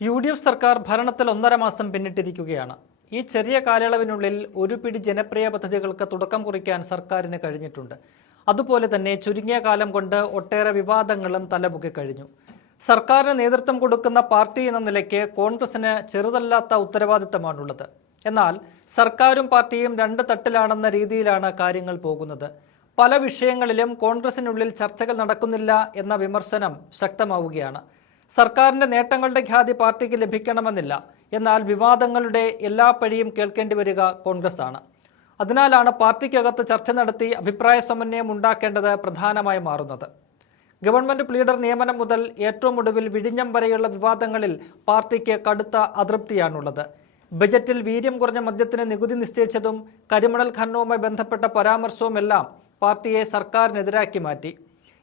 UDF സർക്കാർ ഭരണത്തിൽ 1.5 മാസം പിന്നിട്ടിരിക്കുകയാണ്. ഈ ചെറിയ കാലയളവിനുള്ളിൽ ഒരു പിടി ജനപ്രിയ പദ്ധതികൾക്ക് തുടക്കം കുറിക്കാൻ സർക്കാരിന് കഴിഞ്ഞിട്ടുണ്ട്. അതുപോലെ തന്നെ ചുരുങ്ങിയ കാലം കൊണ്ട് ഒട്ടേറെ വിവാദങ്ങളും തലപൊക്കി കഴിഞ്ഞു. സർക്കാരിന് നേതൃത്വം കൊടുക്കുന്ന പാർട്ടി എന്ന നിലയ്ക്ക് കോൺഗ്രസിന് ചെറുതല്ലാത്ത ഉത്തരവാദിത്തമാണുള്ളത്. എന്നാൽ സർക്കാരും പാർട്ടിയും രണ്ട് തട്ടിലാണെന്ന രീതിയിലാണ് കാര്യങ്ങൾ പോകുന്നത്. പല വിഷയങ്ങളിലും കോൺഗ്രസിനുള്ളിൽ ചർച്ചകൾ നടക്കുന്നില്ല എന്ന വിമർശനം ശക്തമാവുകയാണ്. സർക്കാരിന്റെ നേട്ടങ്ങളുടെ ഖ്യാതി പാർട്ടിക്ക് ലഭിക്കണമെന്നില്ല. എന്നാൽ വിവാദങ്ങളുടെ എല്ലാ പഴിയും കേൾക്കേണ്ടി വരിക കോൺഗ്രസ് ആണ്. അതിനാലാണ് പാർട്ടിക്കകത്ത് ചർച്ച നടത്തി അഭിപ്രായ സമന്വയം ഉണ്ടാക്കേണ്ടത് പ്രധാനമായി മാറുന്നത്. ഗവൺമെന്റ് പ്ലീഡർ നിയമനം മുതൽ ഏറ്റവും ഒടുവിൽ വിഴിഞ്ഞം വരെയുള്ള വിവാദങ്ങളിൽ പാർട്ടിക്ക് കടുത്ത അതൃപ്തിയാണുള്ളത്. ബജറ്റിൽ വീര്യം കുറഞ്ഞ മദ്യത്തിന് നികുതി നിശ്ചയിച്ചതും കരിമണൽ ഖനനവുമായി ബന്ധപ്പെട്ട പരാമർശവുമെല്ലാം പാർട്ടിയെ സർക്കാരിനെതിരാക്കി മാറ്റി.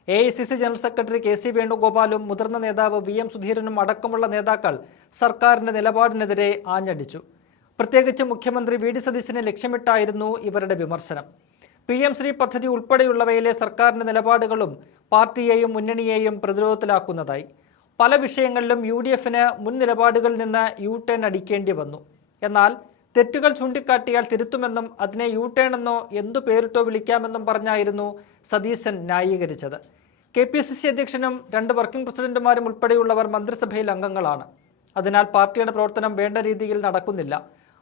AICC ജനറൽ സെക്രട്ടറി KC വേണുഗോപാലും മുതിർന്ന നേതാവ് VM സുധീരനും അടക്കമുള്ള നേതാക്കൾ സർക്കാരിന്റെ നിലപാടിനെതിരെ ആഞ്ഞടിച്ചു. പ്രത്യേകിച്ച് മുഖ്യമന്ത്രി VD സതീശനെ ലക്ഷ്യമിട്ടായിരുന്നു ഇവരുടെ വിമർശനം. PM ശ്രീ പദ്ധതി ഉൾപ്പെടെയുള്ളവയിലെ സർക്കാരിന്റെ നിലപാടുകളും പാർട്ടിയെയും മുന്നണിയെയും പ്രതിരോധത്തിലാക്കുന്നതായി. പല വിഷയങ്ങളിലും UDFന് മുൻ നിലപാടുകളിൽ നിന്ന് U-ടേൺ അടിക്കേണ്ടി വന്നു. എന്നാൽ തെറ്റുകൾ ചൂണ്ടിക്കാട്ടിയാൽ തിരുത്തുമെന്നും അതിനെ U-ടേൺ എന്നോ എന്തു പേരിട്ടോ വിളിക്കാമെന്നും പറഞ്ഞായിരുന്നു സതീശൻ ന്യായീകരിച്ചത്. KPCC അധ്യക്ഷനും 2 വർക്കിംഗ് പ്രസിഡന്റുമാരും ഉൾപ്പെടെയുള്ളവർ മന്ത്രിസഭയിൽ അംഗങ്ങളാണ്. അതിനാൽ പാർട്ടിയുടെ പ്രവർത്തനം വേണ്ട രീതിയിൽ നടക്കുന്നില്ല.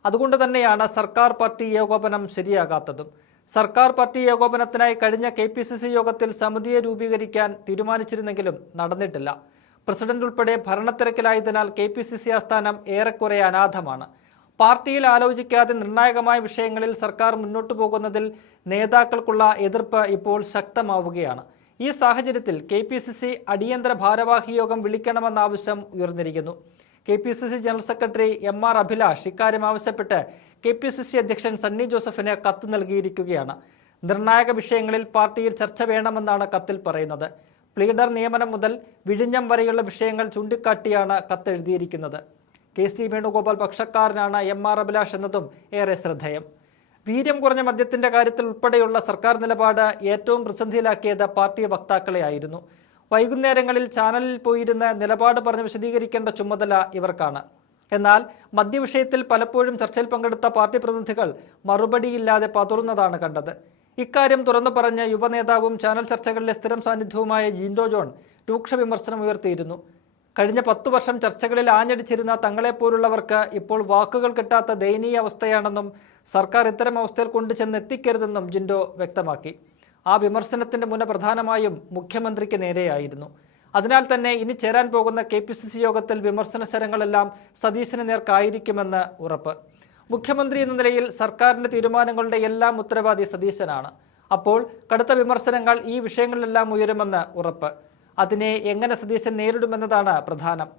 അതുകൊണ്ട് തന്നെയാണ് സർക്കാർ പാർട്ടി ഏകോപനം ശരിയാകാത്തതും. സർക്കാർ പാർട്ടി ഏകോപനത്തിനായി കഴിഞ്ഞ KPCC യോഗത്തിൽ സമിതിയെ രൂപീകരിക്കാൻ തീരുമാനിച്ചിരുന്നെങ്കിലും നടന്നിട്ടില്ല. പ്രസിഡന്റ് ഉൾപ്പെടെ ഭരണത്തിരക്കിലായതിനാൽ KPCC ആസ്ഥാനം ഏറെക്കുറെ അനാഥമാണ്. പാർട്ടിയിൽ ആലോചിക്കാതെ നിർണായകമായ വിഷയങ്ങളിൽ സർക്കാർ മുന്നോട്ടു പോകുന്നതിൽ നേതാക്കൾക്കുള്ള എതിർപ്പ് ഇപ്പോൾ ശക്തമാവുകയാണ്. ഈ സാഹചര്യത്തിൽ KPCC അടിയന്തര ഭാരവാഹി യോഗം വിളിക്കണമെന്ന ആവശ്യം ഉയർന്നിരിക്കുന്നു. KPCC general secretary MR Abhilash ഇക്കാര്യം ആവശ്യപ്പെട്ട് KPCC അധ്യക്ഷൻ സണ്ണി ജോസഫിന് കത്ത് നൽകിയിരിക്കുകയാണ്. നിർണായക വിഷയങ്ങളിൽ പാർട്ടിയിൽ ചർച്ച വേണമെന്നാണ് കത്തിൽ പറയുന്നത്. പ്ലീഡർ നിയമനം മുതൽ വിഴിഞ്ഞം വരെയുള്ള വിഷയങ്ങൾ ചൂണ്ടിക്കാട്ടിയാണ് കത്തെഴുതിയിരിക്കുന്നത്. KC വേണുഗോപാൽ പക്ഷക്കാരനാണ് MR അഭിലാഷ് എന്നതും ഏറെ ശ്രദ്ധേയം. വീര്യം കുറഞ്ഞ മദ്യത്തിന്റെ കാര്യത്തിൽ ഉൾപ്പെടെയുള്ള സർക്കാർ നിലപാട് ഏറ്റവും പ്രതിസന്ധിയിലാക്കിയത് പാർട്ടി വക്താക്കളെയായിരുന്നു. വൈകുന്നേരങ്ങളിൽ ചാനലിൽ പോയിരുന്ന് നിലപാട് പറഞ്ഞ് വിശദീകരിക്കേണ്ട ചുമതല ഇവർക്കാണ്. എന്നാൽ മദ്യവിഷയത്തിൽ പലപ്പോഴും ചർച്ചയിൽ പങ്കെടുത്ത പാർട്ടി പ്രതിനിധികൾ മറുപടിയില്ലാതെ പതറുന്നതാണ് കണ്ടത്. ഇക്കാര്യം തുറന്നു പറഞ്ഞ യുവനേതാവും ചാനൽ ചർച്ചകളിലെ സ്ഥിരം സാന്നിധ്യവുമായ ജിൻഡോ ജോൺ രൂക്ഷ വിമർശനം ഉയർത്തിയിരുന്നു. കഴിഞ്ഞ 10 വർഷം ചർച്ചകളിൽ ആഞ്ഞടിച്ചിരുന്ന തങ്ങളെപ്പോലുള്ളവർക്ക് ഇപ്പോൾ വാക്കുകൾ കിട്ടാത്ത ദയനീയ അവസ്ഥയാണെന്നും സർക്കാർ ഇത്തരം അവസ്ഥയിൽ കൊണ്ടുചെന്ന് എത്തിക്കരുതെന്നും ജിൻഡോ വ്യക്തമാക്കി. ആ വിമർശനത്തിന്റെ മുന പ്രധാനമായും മുഖ്യമന്ത്രിക്ക് നേരെയായിരുന്നു. അതിനാൽ തന്നെ ഇനി ചേരാൻ പോകുന്ന KPCC യോഗത്തിൽ വിമർശന ശരങ്ങളെല്ലാം സതീശന് നേർക്കായിരിക്കുമെന്ന് ഉറപ്പ്. മുഖ്യമന്ത്രി എന്ന നിലയിൽ സർക്കാരിന്റെ തീരുമാനങ്ങളുടെ എല്ലാം ഉത്തരവാദി സതീശനാണ്. അപ്പോൾ കടുത്ത വിമർശനങ്ങൾ ഈ വിഷയങ്ങളിലെല്ലാം ഉയരുമെന്ന് ഉറപ്പ്. അതിനെ എങ്ങനെ സതീശൻ നേരിടുമെന്നതാണ് പ്രധാനം.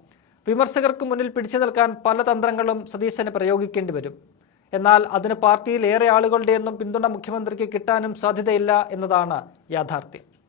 വിമർശകർക്ക് മുന്നിൽ പിടിച്ചു നിൽക്കാൻ പല തന്ത്രങ്ങളും സതീശന് പ്രയോഗിക്കേണ്ടി വരും. എന്നാൽ അതിന് പാർട്ടിയിൽ ഏറെ ആളുകളുടെയൊന്നും പിന്തുണ മുഖ്യമന്ത്രിക്ക് കിട്ടാനും സാധ്യതയില്ല എന്നതാണ് യാഥാർത്ഥ്യം.